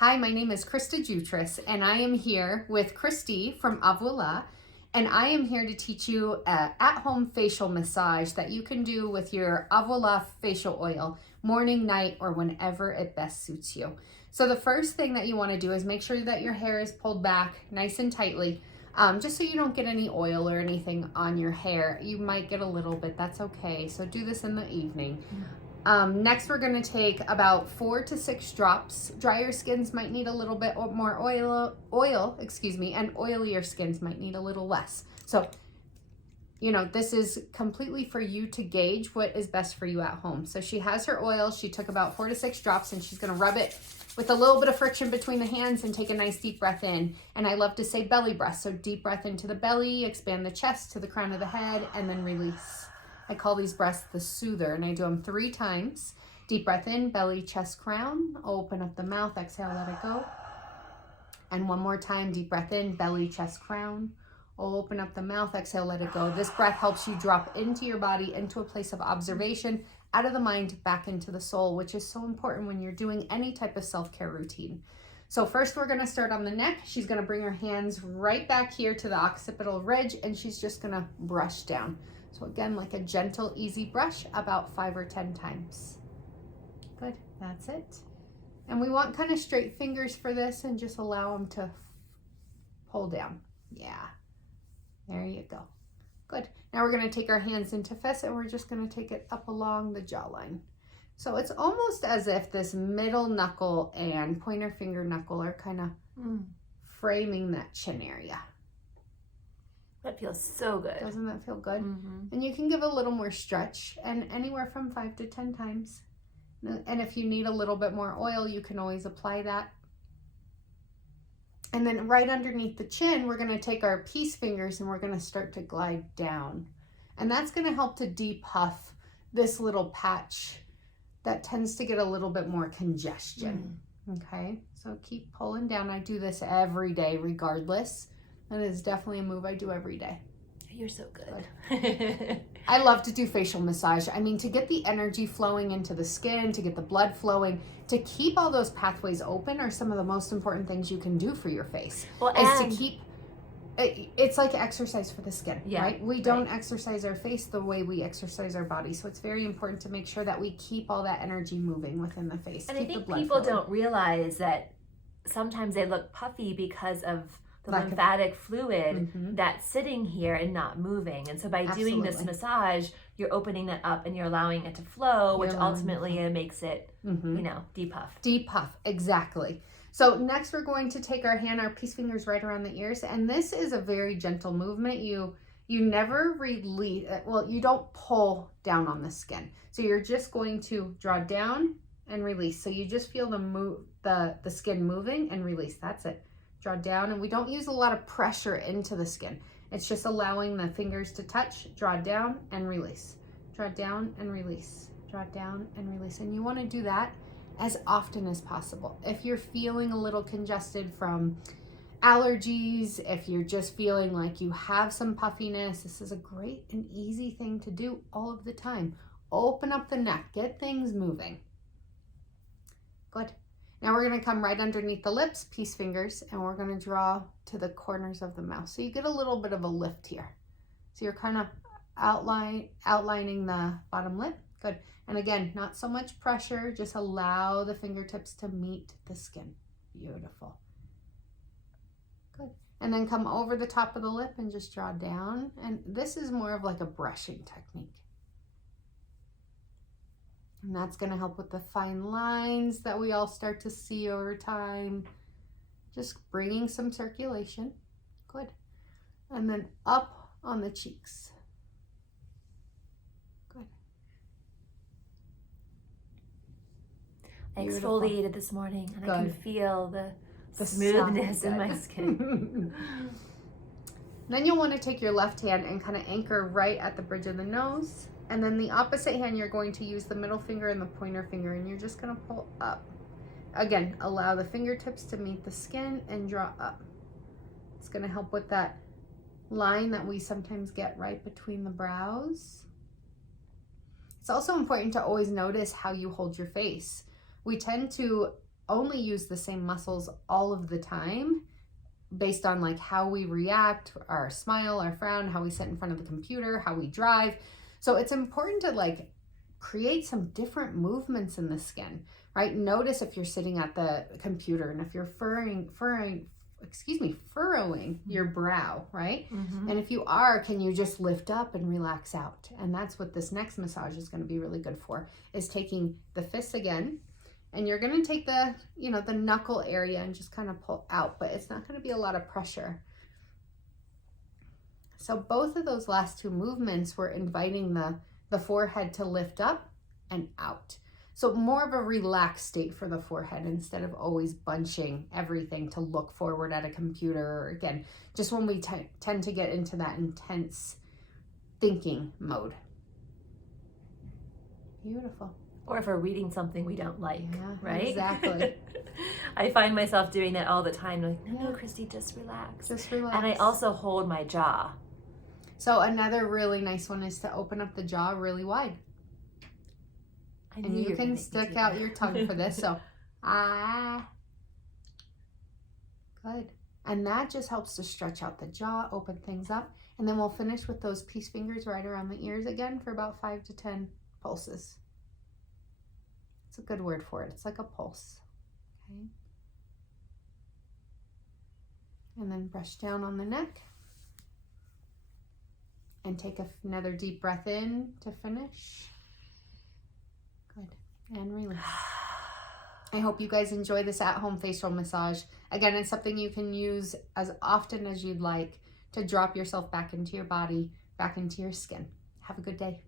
Hi, my name is Christa Jutras, and I am here with Christy from Avoila, and I am here to teach you an at-home facial massage that you can do with your Avoila facial oil, morning, night, or whenever it best suits you. So the first thing that you want to do is make sure that your hair is pulled back nice and tightly, just so you don't get any oil or anything on your hair. You might get a little bbit, that's okay. So do this in the evening. Next, we're going to take about 4 to 6 drops. Drier skins might need a little bit more oil, and oilier skins might need a little less. So, this is completely for you to gauge what is best for you at home. So she has her oil. She took about 4 to 6 drops, and she's going to rub it with a little bit of friction between the hands and take a nice deep breath in. And I love to say belly breath. So deep breath into the belly, expand the chest to the crown of the head, and then release. I call these breaths the soother, and I do them 3 times. Deep breath in, belly, chest, crown. Open up the mouth, exhale, let it go. And one more time, deep breath in, belly, chest, crown. Open up the mouth, exhale, let it go. This breath helps you drop into your body, into a place of observation, out of the mind, back into the soul, which is so important when you're doing any type of self-care routine. So first we're gonna start on the neck. She's gonna bring her hands right back here to the occipital ridge, and she's just gonna brush down. So again, like a gentle, easy brush, about 5 or 10 times. Good, that's it. And we want kind of straight fingers for this, and just allow them to pull down. Yeah, there you go. Good. Now we're gonna take our hands into fist, and we're just gonna take it up along the jawline. So it's almost as if this middle knuckle and pointer finger knuckle are kind of framing that chin area. That feels so good. Doesn't that feel good? Mm-hmm. And you can give a little more stretch, and anywhere from 5 to 10 times. And if you need a little bit more oil, you can always apply that. And then right underneath the chin, we're going to take our peace fingers and we're going to start to glide down. And that's going to help to depuff this little patch that tends to get a little bit more congestion. Okay, so keep pulling down. I do this every day regardless. That is definitely a move I do every day. You're so good. I love to do facial massage. I mean, to get the energy flowing into the skin, to get the blood flowing, to keep all those pathways open are some of the most important things you can do for your face. Well, is to keep, it's like exercise for the skin, yeah, right? We don't exercise our face the way we exercise our body. So it's very important to make sure that we keep all that energy moving within the face. And keep I think the blood people flowing. don't realize that sometimes they look puffy because of the lymphatic fluid that's sitting here and not moving. And so by doing this massage, you're opening that up and you're allowing it to flow, which ultimately makes it, depuff. Depuff, exactly. So next we're going to take our peace fingers right around the ears. And this is a very gentle movement. You never release, you don't pull down on the skin. So you're just going to draw down and release. So you just feel the skin moving and release. That's it. Draw down, and we don't use a lot of pressure into the skin. It's just allowing the fingers to touch, draw down and release. Draw down and release. Draw down and release. And you want to do that as often as possible. If you're feeling a little congested from allergies, if you're just feeling like you have some puffiness, this is a great and easy thing to do all of the time. Open up the neck, get things moving. Good. Now we're going to come right underneath the lips, peace fingers, and we're going to draw to the corners of the mouth. So you get a little bit of a lift here. So you're kind of outlining the bottom lip. Good. And again, not so much pressure. Just allow the fingertips to meet the skin. Beautiful. Good. And then come over the top of the lip and just draw down. And this is more of like a brushing technique. And that's going to help with the fine lines that we all start to see over time. Just bringing some circulation. Good. And then up on the cheeks. Good. I exfoliated this morning and I can feel the smoothness in my skin. Then you'll want to take your left hand and kind of anchor right at the bridge of the nose. And then the opposite hand, you're going to use the middle finger and the pointer finger, and you're just going to pull up. Again, allow the fingertips to meet the skin and draw up. It's going to help with that line that we sometimes get right between the brows. It's also important to always notice how you hold your face. We tend to only use the same muscles all of the time based on like how we react, our smile, our frown, how we sit in front of the computer, how we drive. So it's important to like create some different movements in the skin, right? Notice if you're sitting at the computer and if you're furrowing your brow, right? And if you are, can you just lift up and relax out? And that's what this next massage is going to be really good for, is taking the fists again, and you're going to take the, you know, the knuckle area and just kind of pull out, but it's not going to be a lot of pressure. So both of those last two movements were inviting the forehead to lift up and out. So more of a relaxed state for the forehead instead of always bunching everything to look forward at a computer. Or again, just when we tend to get into that intense thinking mode. Beautiful. Or if we're reading something we don't like, right? Exactly. I find myself doing that all the time. Like, no, Christy, just relax. Just relax. And I also hold my jaw. So another really nice one is to open up the jaw really wide. And you can stick out your tongue for this. So, good. And that just helps to stretch out the jaw, open things up. And then we'll finish with those peace fingers right around the ears again for about 5 to 10 pulses. It's a good word for it. It's like a pulse. Okay. And then brush down on the neck. And take another deep breath in to finish. Good. And release. I hope you guys enjoy this at-home facial massage. Again, it's something you can use as often as you'd like to drop yourself back into your body, back into your skin. Have a good day.